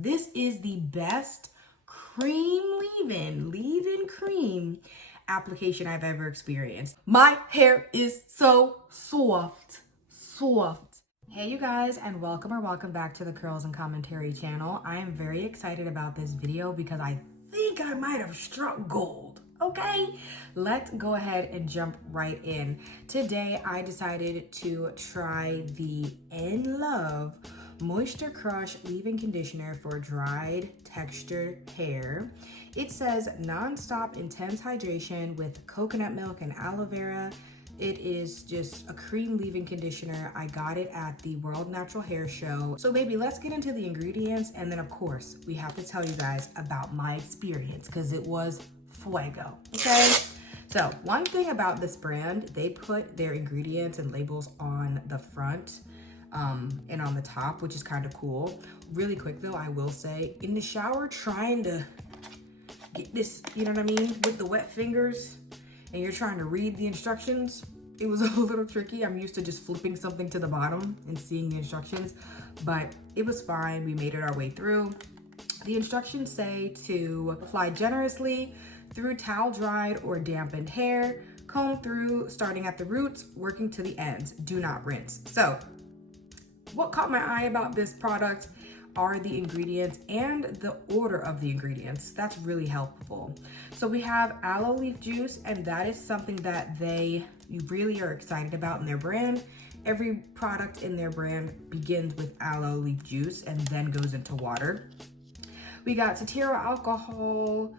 This is the best cream leave-in cream application I've ever experienced. My hair is so soft. Hey you guys, and welcome back to the Curls and Commentary channel. I am very excited about this video because I think I might have struck gold. Okay, let's go ahead and jump right in. Today I decided to try the In Love Moisture Crush Leave-In Conditioner for dried textured hair. It says non-stop intense hydration with coconut milk and aloe vera. It is just a cream leave-in conditioner. I got it at the World Natural Hair Show. So baby, let's get into the ingredients, and then of course we have to tell you guys about my experience because it was fuego, okay? So one thing about this brand, they put their ingredients and labels on the front and on the top, which is kind of cool. Really quick though, I will say, in the shower trying to get this, you know what I mean, with the wet fingers, and you're trying to read the instructions, it was a little tricky. I'm used to just flipping something to the bottom and seeing the instructions, but it was fine. We made it our way through. The instructions say to apply generously through towel dried or dampened hair, comb through starting at the roots, working to the ends, do not rinse. So what caught my eye about this product are the ingredients and the order of the ingredients. That's really helpful. So we have aloe leaf juice, and that is something that they really are excited about in their brand. Every product in their brand begins with aloe leaf juice and then goes into water. We got satiro alcohol,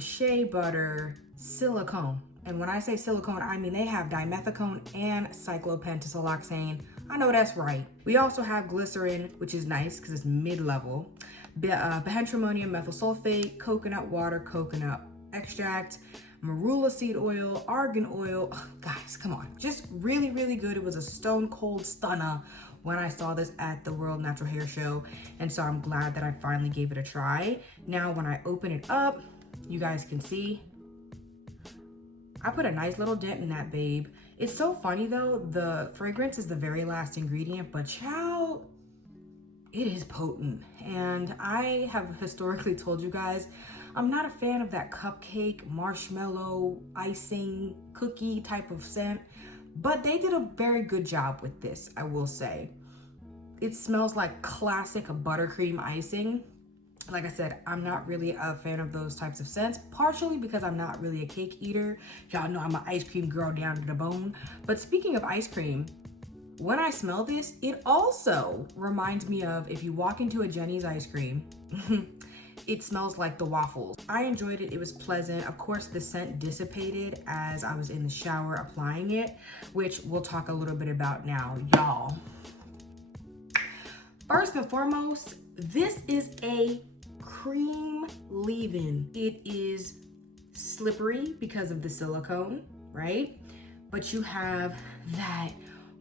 shea butter, silicone. And when I say silicone, I mean they have dimethicone and cyclopentasiloxane. I know that's right. We also have glycerin, which is nice because it's mid-level. Behentrimonium methyl sulfate, coconut water, coconut extract, marula seed oil, argan oil. Oh, guys, come on. Just really, really good. It was a stone cold stunner when I saw this at the World Natural Hair Show. And so I'm glad that I finally gave it a try. Now, when I open it up, you guys can see I put a nice little dent in that babe. It's so funny though, the fragrance is the very last ingredient, but child, it is potent. And I have historically told you guys, I'm not a fan of that cupcake, marshmallow, icing, cookie type of scent, but they did a very good job with this, I will say. It smells like classic buttercream icing. Like I said, I'm not really a fan of those types of scents, partially because I'm not really a cake eater. Y'all know I'm an ice cream girl down to the bone. But speaking of ice cream, when I smell this, it also reminds me of if you walk into a Jenny's ice cream, it smells like the waffles. I enjoyed it. It was pleasant. Of course, the scent dissipated as I was in the shower applying it, which we'll talk a little bit about now, y'all. First and foremost, this is a cream leave-in. It is slippery because of the silicone, right? But you have that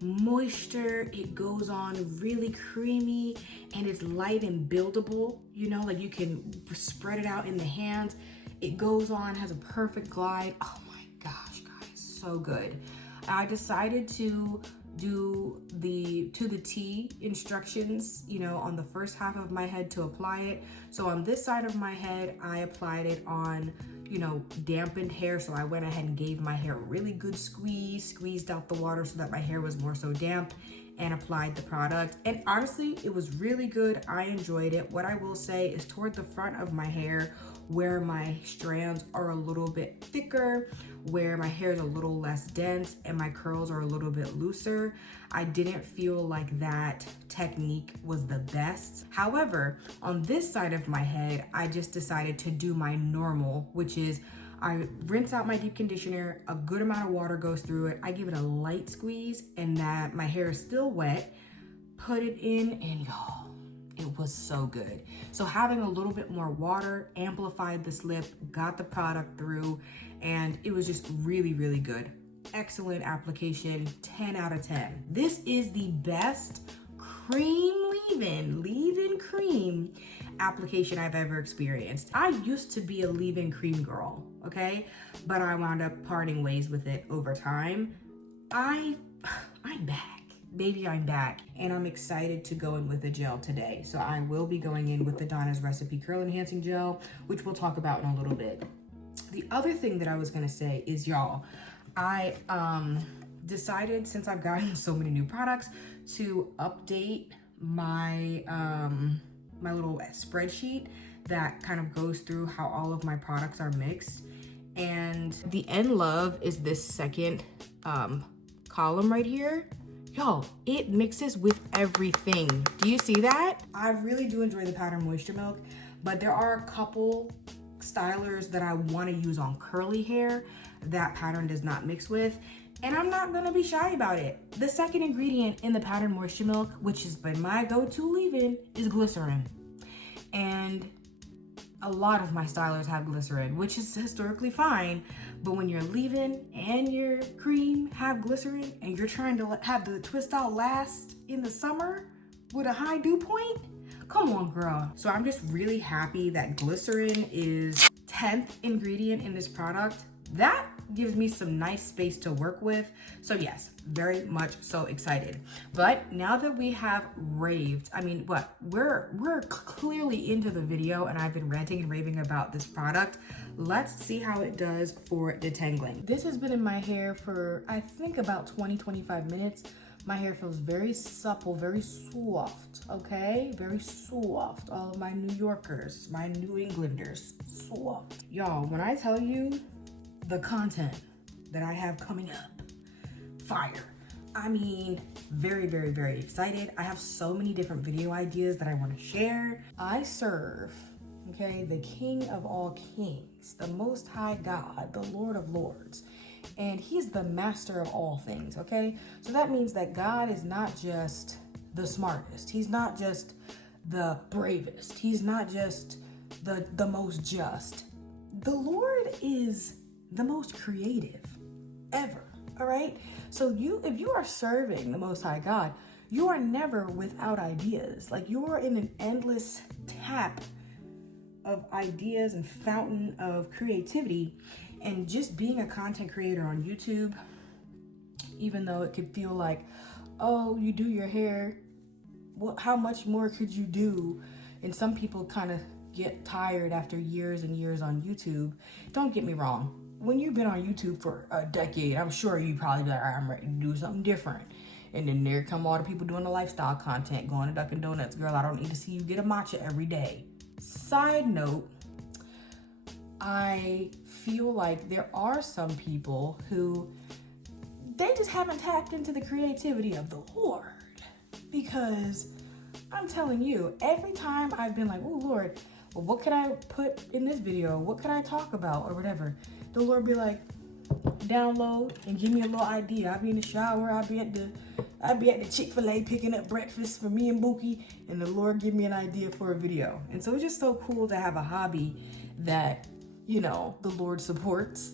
moisture. It goes on really creamy, and it's light and buildable. You know, like you can spread it out in the hands. It goes on, has a perfect glide. Oh my gosh, guys, so good. I decided to do the to the T instructions, you know, on the first half of my head to apply it. So on this side of my head, I applied it on, you know, dampened hair. So I went ahead and gave my hair a really good squeeze, squeezed out the water so that my hair was more so damp, and applied the product. And honestly, it was really good. I enjoyed it. What I will say is toward the front of my hair, where my strands are a little bit thicker, where my hair is a little less dense, and my curls are a little bit looser, I didn't feel like that technique was the best. However, on this side of my head, I just decided to do my normal, which is I rinse out my deep conditioner, a good amount of water goes through it, I give it a light squeeze, and that my hair is still wet, put it in, and y'all, it was so good. So having a little bit more water amplified the slip, got the product through, and it was just really, really good. Excellent application, 10 out of 10. This is the best cream leave-in cream application I've ever experienced. I used to be a leave-in cream girl, okay? But I wound up parting ways with it over time. I'm back. baby, I'm back, and I'm excited to go in with the gel today. So I will be going in with the Donna's Recipe Curl Enhancing Gel, which we'll talk about in a little bit. The other thing that I was gonna say is, y'all, I decided, since I've gotten so many new products, to update my my little spreadsheet that kind of goes through how all of my products are mixed. And the End Love is this second column right here. Y'all, it mixes with everything. Do you see that? I really do enjoy the Powder Moisture Milk, but there are a couple stylers that I want to use on curly hair that pattern does not mix with, and I'm not gonna be shy about it. The second ingredient in the Powder Moisture Milk, which has been my go-to leave-in, is glycerin. And a lot of my stylers have glycerin, which is historically fine, but when your leave-in and your cream have glycerin and you're trying to have the twist out last in the summer with a high dew point, come on, girl. So I'm just really happy that glycerin is 10th ingredient in this product. That gives me some nice space to work with. So yes, very much so excited. But now that we have raved, I mean, what, we're clearly into the video and I've been ranting and raving about this product. Let's see how it does for detangling. This has been in my hair for, I think, about 20-25 minutes. My hair feels very supple, very soft, okay? Very soft. All of my New Yorkers, my New Englanders, soft. Y'all, when I tell you the content that I have coming up, fire. I mean, very, very, very excited. I have so many different video ideas that I want to share. I serve, okay, the King of all kings, the Most High God, the Lord of lords, and he's the master of all things, okay? So that means that God is not just the smartest. He's not just the bravest. He's not just the most just. The Lord is the most creative ever, all right? So if you are serving the Most High God, you are never without ideas. Like, you are in an endless tap of ideas and fountain of creativity. And just being a content creator on YouTube, even though it could feel like, oh, you do your hair, well, how much more could you do? And some people kind of get tired after years and years on YouTube. Don't get me wrong. When you've been on YouTube for a decade, I'm sure you probably be like, all right, I'm ready to do something different. And then there come all the people doing the lifestyle content, going to Dunkin' Donuts. Girl, I don't need to see you get a matcha every day. Side note, I feel like there are some people who, they just haven't tapped into the creativity of the Lord. Because I'm telling you, every time I've been like, oh Lord, well, what could I put in this video? What could I talk about or whatever? The Lord be like, download and give me a little idea. I'll be in the shower, I'll be at the Chick-fil-A picking up breakfast for me and Bookie, and the Lord give me an idea for a video. And so it's just so cool to have a hobby that, you know, the Lord supports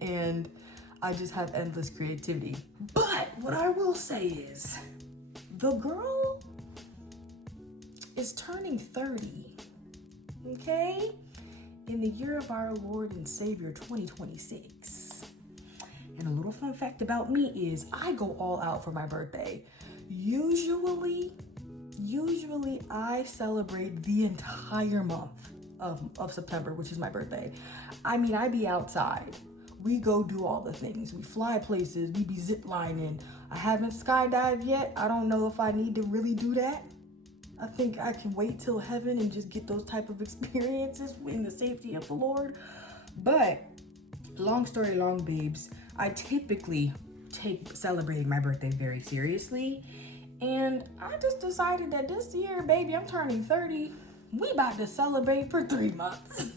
and I just have endless creativity. But what I will say is, the girl is turning 30, okay? In the year of our Lord and Savior, 2026. And a little fun fact about me is I go all out for my birthday. Usually I celebrate the entire month of September, which is my birthday. I mean, I be outside. We go do all the things. We fly places, we be ziplining. I haven't skydived yet. I don't know if I need to really do that. I think I can wait till heaven and just get those type of experiences in the safety of the Lord. But long story long, babes, I typically take celebrating my birthday very seriously. And I just decided that this year, baby, I'm turning 30. We about to celebrate for 3 months.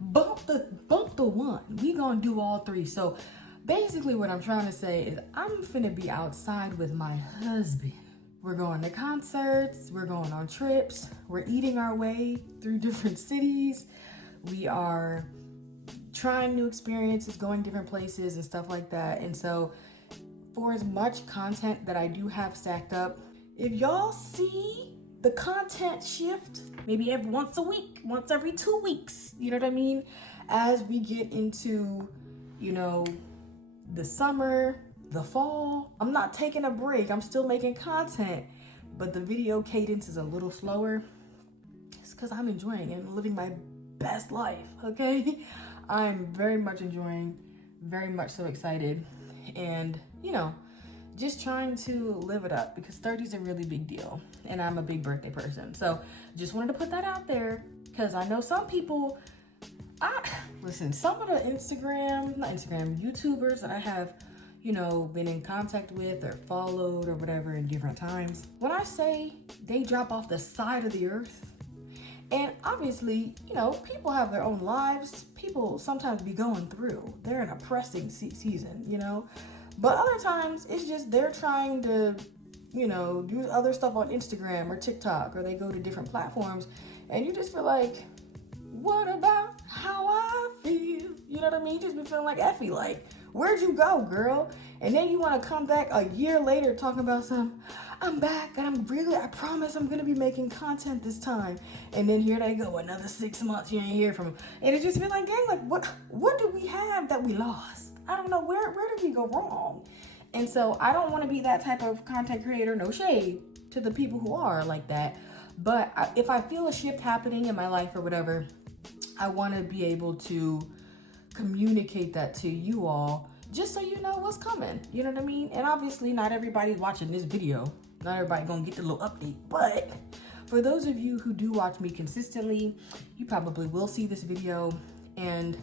Bump the one. We gonna do all 3. So basically what I'm trying to say is I'm finna be outside with my husband. We're going to concerts, we're going on trips, we're eating our way through different cities. We are trying new experiences, going different places and stuff like that. And so for as much content that I do have stacked up, if y'all see the content shift, maybe once a week, once every 2 weeks, you know what I mean? As we get into, you know, the summer, the fall, I'm not taking a break. I'm still making content, but the video cadence is a little slower. It's because I'm enjoying and living my best life, okay? I'm very much enjoying, very much so excited, and just trying to live it up, because 30 is a really big deal and I'm a big birthday person. So just wanted to put that out there, because I know some people, some of the YouTubers that I have, been in contact with or followed or whatever in different times. When I say they drop off the side of the earth, and obviously, people have their own lives. People sometimes be going through. They're in a pressing season, But other times, it's just they're trying to, do other stuff on Instagram or TikTok, or they go to different platforms, and you just feel like, what about how I feel? You know what I mean? You just be feeling like Effie, like, where'd you go, girl? And then you want to come back a year later talking about I'm back, and I promise I'm going to be making content this time. And then here they go, another 6 months, you ain't hear from them. And it just feel like, dang, like, what do we have that we lost? I don't know, where did we go wrong? And so I don't want to be that type of content creator, no shade to the people who are like that. But if I feel a shift happening in my life or whatever, I want to be able to communicate that to you all, just so you know what's coming. You know what I mean? And obviously not everybody's watching this video. Not everybody gonna get the little update. But for those of you who do watch me consistently, you probably will see this video. And,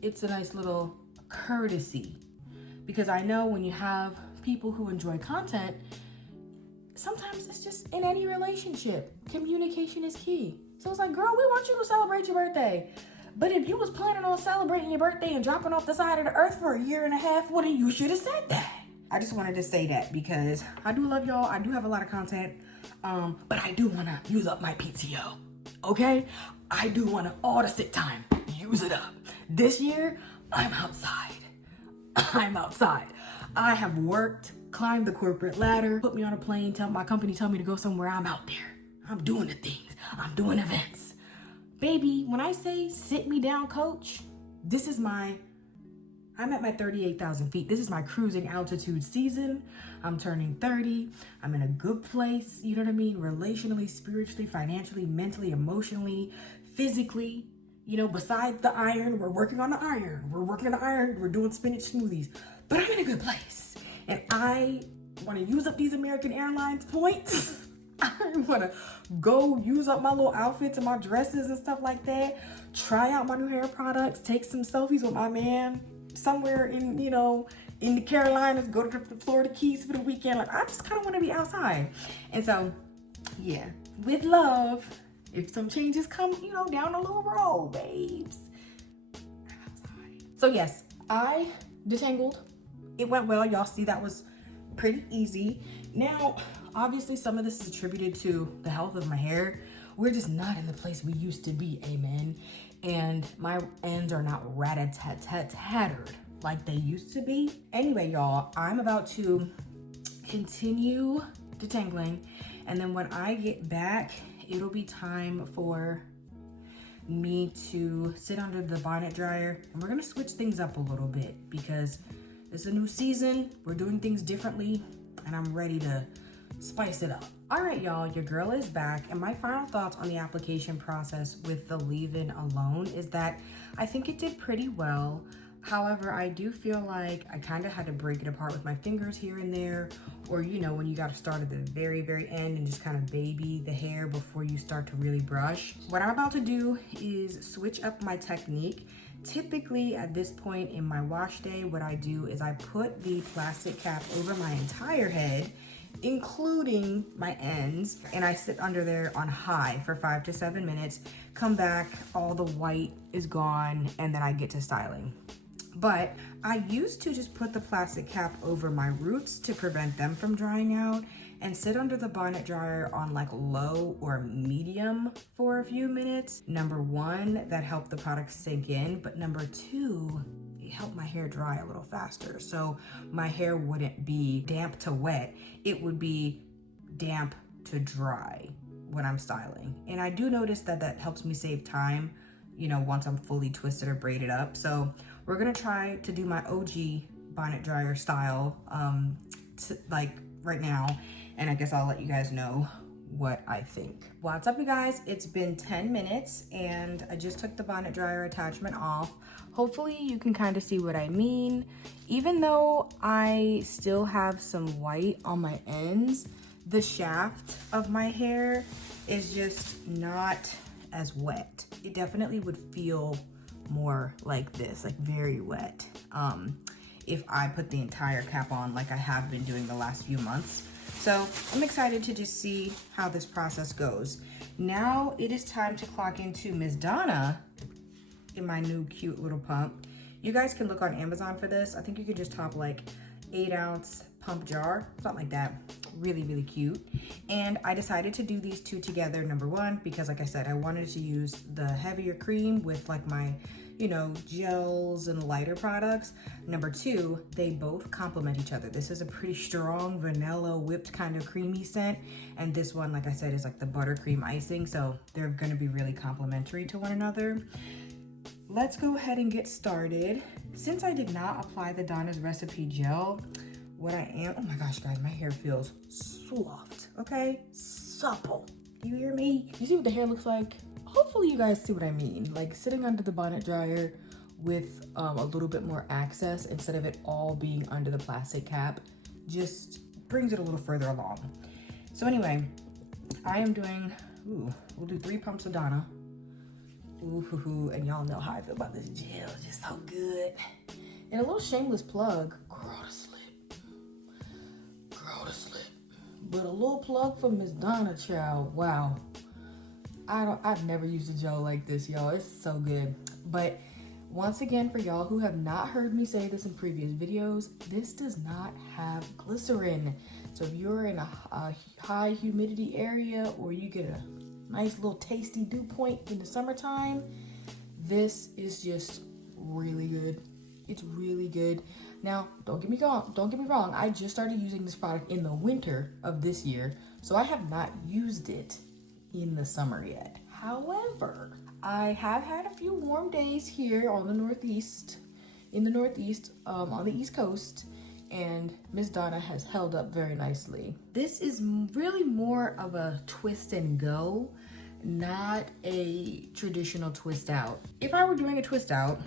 it's a nice little courtesy. Because I know when you have people who enjoy content, sometimes it's just in any relationship, communication is key. So it's like, girl, we want you to celebrate your birthday. But if you was planning on celebrating your birthday and dropping off the side of the earth for a year and a half, well, then you should have said that. I just wanted to say that because I do love y'all. I do have a lot of content, but I do want to use up my PTO, okay? I do want to, all the sick time, use it up. This year, I'm outside. I'm outside. I have worked, climbed the corporate ladder, put me on a plane, my company tell me to go somewhere, I'm out there. I'm doing the things. I'm doing events. Baby, when I say sit me down, coach, I'm at my 38,000 feet. This is my cruising altitude season. I'm turning 30. I'm in a good place, you know what I mean? Relationally, spiritually, financially, mentally, emotionally, physically. Besides the iron, we're working on the iron. We're doing spinach smoothies. But I'm in a good place. And I want to use up these American Airlines points. I want to go use up my little outfits and my dresses and stuff like that. Try out my new hair products. Take some selfies with my man somewhere in the Carolinas. Go to the Florida Keys for the weekend. Like, I just kind of want to be outside. And so, yeah, with love, if some changes come, down the little road, babes, I'm outside. So yes, I detangled. It went well. Y'all see that was pretty easy. Now, obviously, some of this is attributed to the health of my hair. We're just not in the place we used to be, amen. And my ends are not rat-a-tat-tat-tattered like they used to be. Anyway, y'all, I'm about to continue detangling. And then when I get back, it'll be time for me to sit under the bonnet dryer. And we're gonna switch things up a little bit because it's a new season. We're doing things differently. And I'm ready to spice it up. All right, y'all, your girl is back. And my final thoughts on the application process with the leave-in alone is that I think it did pretty well. However, I do feel like I kind of had to break it apart with my fingers here and there, or when you got to start at the very, very end and just kind of baby the hair before you start to really brush. What I'm about to do is switch up my technique. Typically at this point in my wash day, what I do is I put the plastic cap over my entire head, including my ends, and I sit under there on high for 5 to 7 minutes, come back, all the white is gone, and then I get to styling. But I used to just put the plastic cap over my roots to prevent them from drying out and sit under the bonnet dryer on like low or medium for a few minutes. Number one, that helped the product sink in, but number two, it helped my hair dry a little faster. So my hair wouldn't be damp to wet. It would be damp to dry when I'm styling. And I do notice that that helps me save time, once I'm fully twisted or braided up. So we're gonna try to do my OG bonnet dryer style like right now, and I guess I'll let you guys know what I think. What's up, you guys? It's been 10 minutes and I just took the bonnet dryer attachment off. Hopefully you can kind of see what I mean. Even though I still have some white on my ends, the shaft of my hair is just not as wet. It definitely would feel more like this, like very wet, if I put the entire cap on like I have been doing the last few months. So I'm excited to just see how this process goes. Now it is time to clock into Miss Donna in my new cute little pump. You guys can look on Amazon for this. I think you could just top like 8-ounce pump jar, something like that. Really, really cute. And I decided to do these two together, number one, because like I said, I wanted to use the heavier cream with like my, you know, gels and lighter products. Number two, they both complement each other. This is a pretty strong vanilla whipped kind of creamy scent. And this one, like I said, is like the buttercream icing. So they're gonna be really complementary to one another. Let's go ahead and get started. Since I did not apply the Donna's Recipe gel, what I am, oh my gosh, guys, my hair feels soft, okay? Supple. Do you hear me? You see what the hair looks like? Hopefully you guys see what I mean. Like sitting under the bonnet dryer with a little bit more access instead of it all being under the plastic cap just brings it a little further along. So anyway, I am doing, we'll do 3 pumps of Donna. And y'all know how I feel about this gel, it's just so good. And a little shameless plug, girl to slip. But a little plug for Miss Donna, child. Wow. I've never used a gel like this, y'all. It's so good. But once again, for y'all who have not heard me say this in previous videos, this does not have glycerin. So if you're in a high humidity area or you get a nice little tasty dew point in the summertime, this is just really good. It's really good. Now, don't get me wrong, I just started using this product in the winter of this year, so I have not used it in the summer yet. However, I have had a few warm days here on the Northeast, on the East Coast, and Miss Donna has held up very nicely. This is really more of a twist and go, not a traditional twist out. If I were doing a twist out,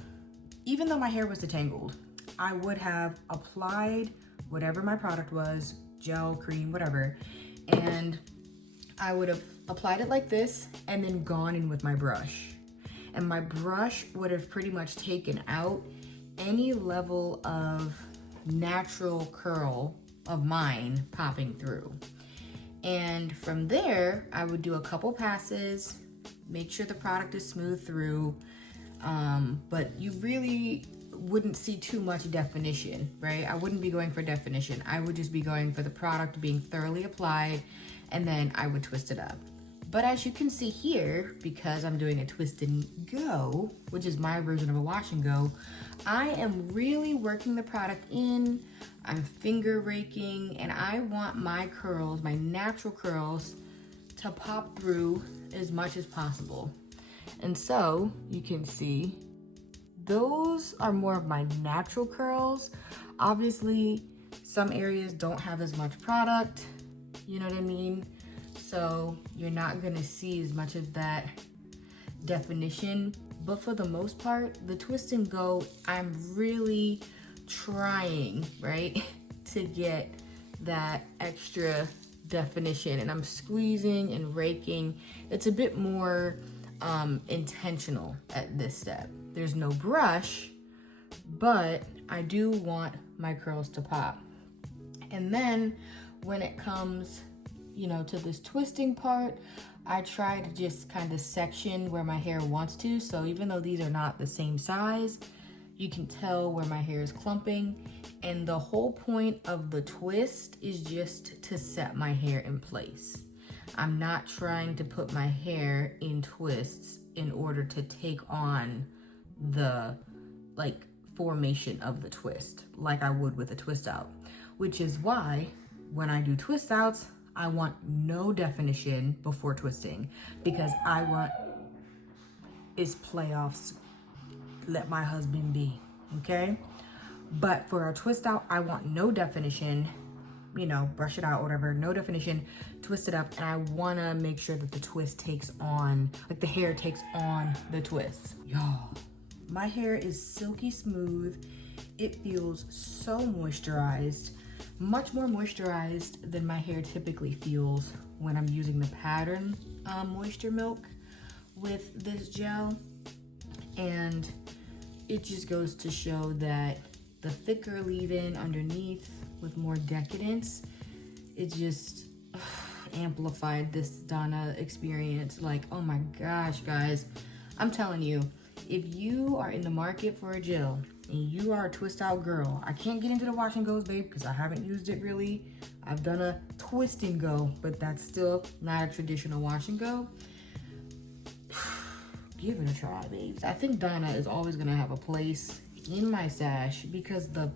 even though my hair was detangled, I would have applied whatever my product was, gel, cream, whatever, and I would have applied it like this and then gone in with my brush. And my brush would have pretty much taken out any level of natural curl of mine popping through. And from there, I would do a couple passes, make sure the product is smooth through, but you really wouldn't see too much definition, right? I wouldn't be going for definition. I would just be going for the product being thoroughly applied, and then I would twist it up. But as you can see here, because I'm doing a twist and go, which is my version of a wash and go, I am really working the product in, I'm finger raking, and I want my curls, my natural curls, to pop through as much as possible. And so you can see those are more of my natural curls. Obviously, some areas don't have as much product, you know what I mean? So you're not gonna see as much of that definition, but for the most part, the twist and go, I'm really trying, right, to get that extra definition, and I'm squeezing and raking. It's a bit more intentional at this step. There's no brush, but I do want my curls to pop. And then when it comes, you know, to this twisting part, I try to just kind of section where my hair wants to. So even though these are not the same size, you can tell where my hair is clumping. And the whole point of the twist is just to set my hair in place. I'm not trying to put my hair in twists in order to take on the like formation of the twist like I would with a twist out, which is why when I do twist outs, I want no definition before twisting, because I want is playoffs, let my husband be, okay? But for a twist out, I want no definition, you know, brush it out, whatever, no definition, twist it up. And I wanna make sure that the twist takes on, like the hair takes on the twist. Y'all, my hair is silky smooth. It feels so moisturized, much more moisturized than my hair typically feels when I'm using the Pattern Moisture Milk with this gel. And it just goes to show that the thicker leave-in underneath with more decadence, it just amplified this Donna experience. Like, oh my gosh, guys, I'm telling you, if you are in the market for a gel and you are a twist out girl, I can't get into the wash and goes, babe, because I haven't used it really. I've done a twist and go, but that's still not a traditional wash and go. Give it a try, babes. I think Donna is always gonna have a place in my stash because the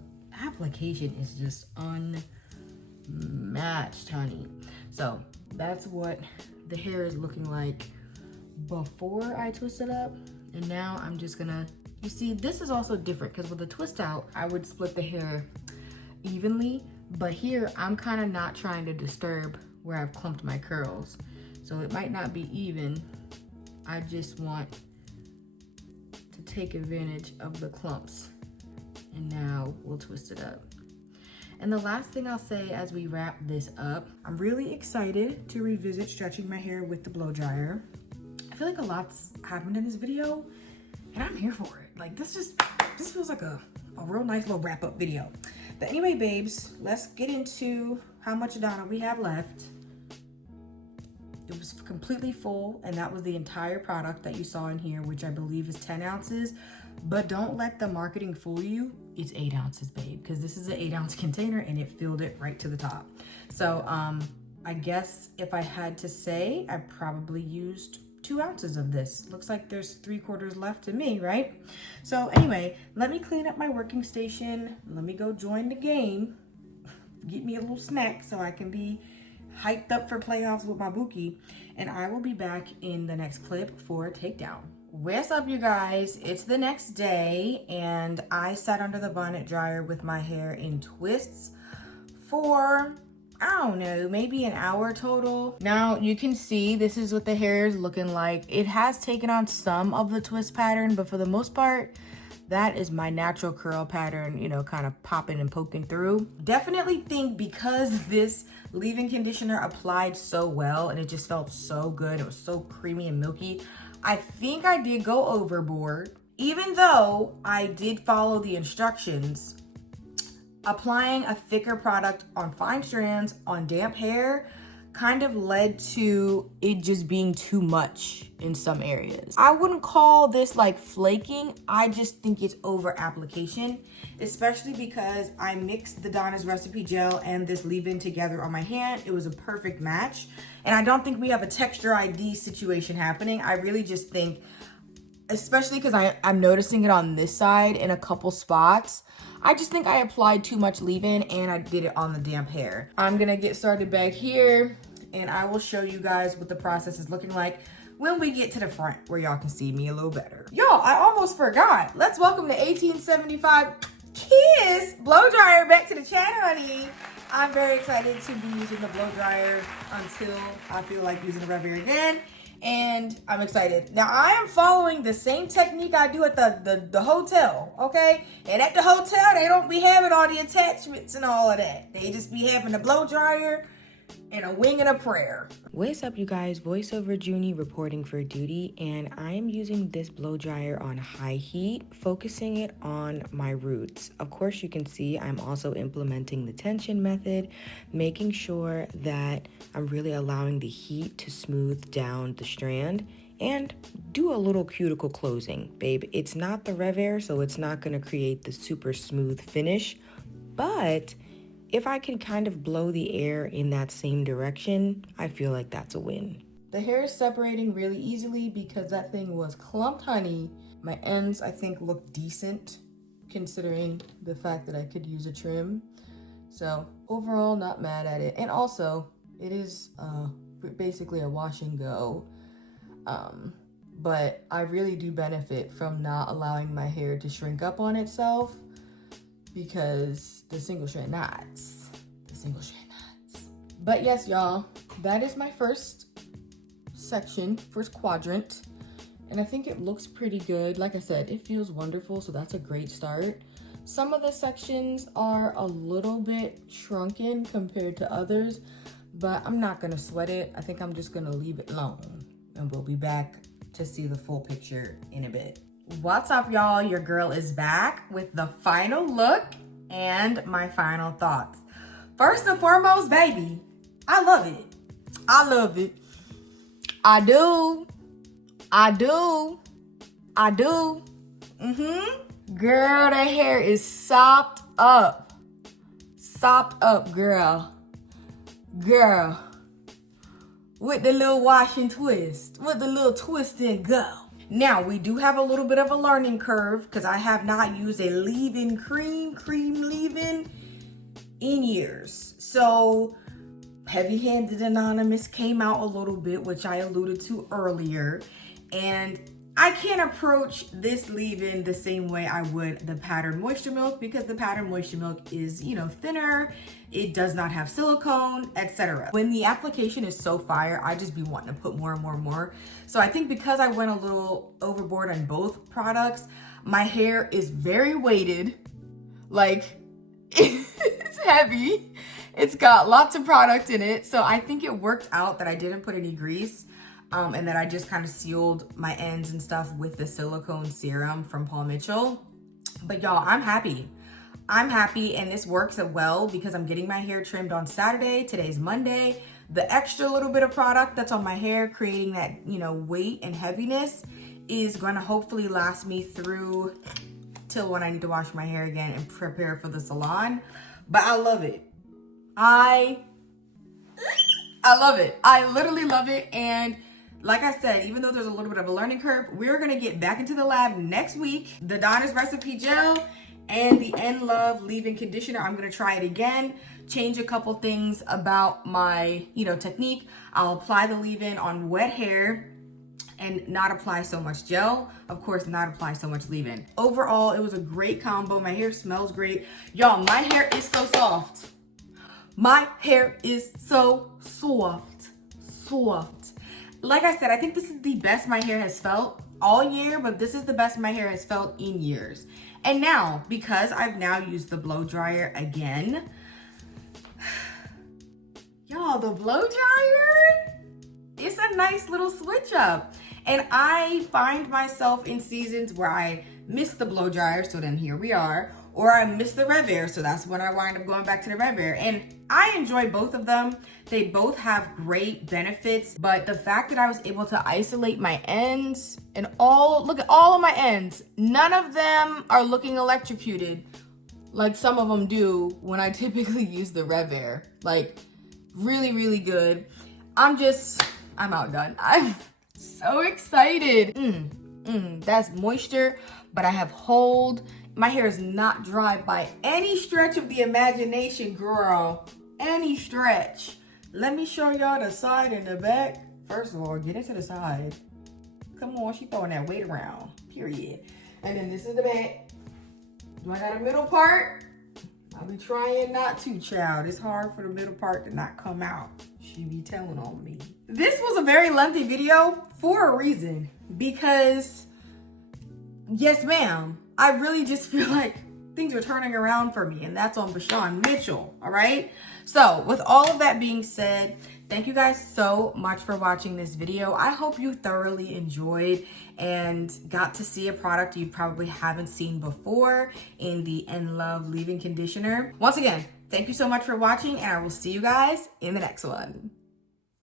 application is just unmatched, honey. So that's what the hair is looking like before I twist it up. And now I'm just gonna, you see, this is also different because with a twist out, I would split the hair evenly, but here I'm kind of not trying to disturb where I've clumped my curls. So it might not be even. I just want to take advantage of the clumps. And now we'll twist it up. And the last thing I'll say as we wrap this up, I'm really excited to revisit stretching my hair with the blow dryer. I feel like a lot's happened in this video and I'm here for it. Like this feels like a real nice little wrap up video. But anyway, babes, let's get into how much Donna we have left. It was completely full, and that was the entire product that you saw in here, which I believe is 10 ounces. But don't let the marketing fool you. It's 8 ounces, babe, because this is an 8-ounce container and it filled it right to the top. So I guess if I had to say, I probably used 2 ounces of this. Looks like there's 3/4 left to me, right? So anyway, let me clean up my working station. Let me go join the game. Get me a little snack so I can be hyped up for playoffs with my bookie, and I will be back in the next clip for Takedown. What's up, you guys? It's the next day, and I sat under the bonnet dryer with my hair in twists for, I don't know, maybe an hour total. Now you can see this is what the hair is looking like. It has taken on some of the twist pattern, but for the most part, that is my natural curl pattern, you know, kind of popping and poking through. Definitely think because this leave-in conditioner applied so well and it just felt so good, it was so creamy and milky, I think I did go overboard. Even though I did follow the instructions, applying a thicker product on fine strands on damp hair kind of led to it just being too much in some areas. I wouldn't call this like flaking. I just think it's over application, especially because I mixed the Donna's Recipe Gel and this leave-in together on my hand. It was a perfect match. And I don't think we have a texture ID situation happening. I really just think, especially because I'm noticing it on this side in a couple spots, I just think I applied too much leave-in and I did it on the damp hair. I'm gonna get started back here and I will show you guys what the process is looking like when we get to the front where y'all can see me a little better. Y'all, I almost forgot. Let's welcome the 1875 Kiss blow dryer back to the channel, honey. I'm very excited to be using the blow dryer until I feel like using the rubber again. And I'm excited. Now, I am following the same technique I do at the hotel, okay? And at the hotel, they don't be having all the attachments and all of that. They just be having a blow dryer and a wing and a prayer. What's up, you guys? Voiceover Junie reporting for duty, and I'm using this blow dryer on high heat, focusing it on my roots. Of course, you can see I'm also implementing the tension method, making sure that I'm really allowing the heat to smooth down the strand and do a little cuticle closing. Babe, it's not the Rev Air, so it's not gonna create the super smooth finish, but if I can kind of blow the air in that same direction, I feel like that's a win. The hair is separating really easily because that thing was clumped, honey. My ends, I think, look decent considering the fact that I could use a trim. So overall, not mad at it. And also, it is basically a wash and go. But I really do benefit from not allowing my hair to shrink up on itself. because the single strand knots. But yes, y'all, that is my first section, first quadrant. And I think it looks pretty good. Like I said, it feels wonderful, so that's a great start. Some of the sections are a little bit shrunken compared to others, but I'm not gonna sweat it. I think I'm just gonna leave it alone, and we'll be back to see the full picture in a bit. What's up, y'all? Your girl is back with the final look and my final thoughts. First and foremost, baby, I love it. I love it. I do. Girl, that hair is sopped up. Sopped up, girl. With the little wash and twist. With the little twist and go. Now, we do have a little bit of a learning curve because I have not used a leave-in cream leave-in in years. So, Heavy-Handed Anonymous came out a little bit, which I alluded to earlier. And I can't approach this leave-in the same way I would the Pattern Moisture Milk because the Pattern Moisture Milk is, thinner. It does not have silicone, etc. When the application is so fire, I just be wanting to put more and more and more. So I think because I went a little overboard on both products, my hair is very weighted. Like, it's heavy. It's got lots of product in it. So I think it worked out that I didn't put any grease. And that I just kind of sealed my ends and stuff with the silicone serum from Paul Mitchell. But y'all, I'm happy. And this works well because I'm getting my hair trimmed on Saturday. Today's Monday. The extra little bit of product that's on my hair, creating that, weight and heaviness, is going to hopefully last me through till when I need to wash my hair again and prepare for the salon. But I love it. I love it. I literally love it. And like I said, even though there's a little bit of a learning curve, we're going to get back into the lab next week. The Donna's Recipe Gel and the N Love Leave-In Conditioner. I'm going to try it again, change a couple things about my, technique. I'll apply the leave-in on wet hair and not apply so much gel. Of course, not apply so much leave-in. Overall, it was a great combo. My hair smells great. Y'all, my hair is so soft. My hair is so soft. Like I said, I think this is the best my hair has felt all year, but this is the best my hair has felt in years. And now, because I've now used the blow dryer again, y'all, the blow dryer, it's a nice little switch up. And I find myself in seasons where I miss the blow dryer, so then here we are, or I miss the Rev Air, so that's when I wind up going back to the Rev Air. And I enjoy both of them. They both have great benefits, but the fact that I was able to isolate my ends and look at all of my ends, none of them are looking electrocuted like some of them do when I typically use the Rev Air. Like, really, really good. I'm outdone. I'm so excited. That's moisture, but I have hold. My hair is not dry by any stretch of the imagination, girl. Any stretch. Let me show y'all the side and the back. First of all, get into the side. Come on, she throwing that weight around, period. And then this is the back. Do I got a middle part? I'll be trying not to, child. It's hard for the middle part to not come out. She be telling on me. This was a very lengthy video for a reason. Because, yes ma'am, I really just feel like things are turning around for me, and that's on Bashan Mitchell, all right? So with all of that being said, thank you guys so much for watching this video. I hope you thoroughly enjoyed and got to see a product you probably haven't seen before in the N Love Leave-In Conditioner. Once again, thank you so much for watching, and I will see you guys in the next one.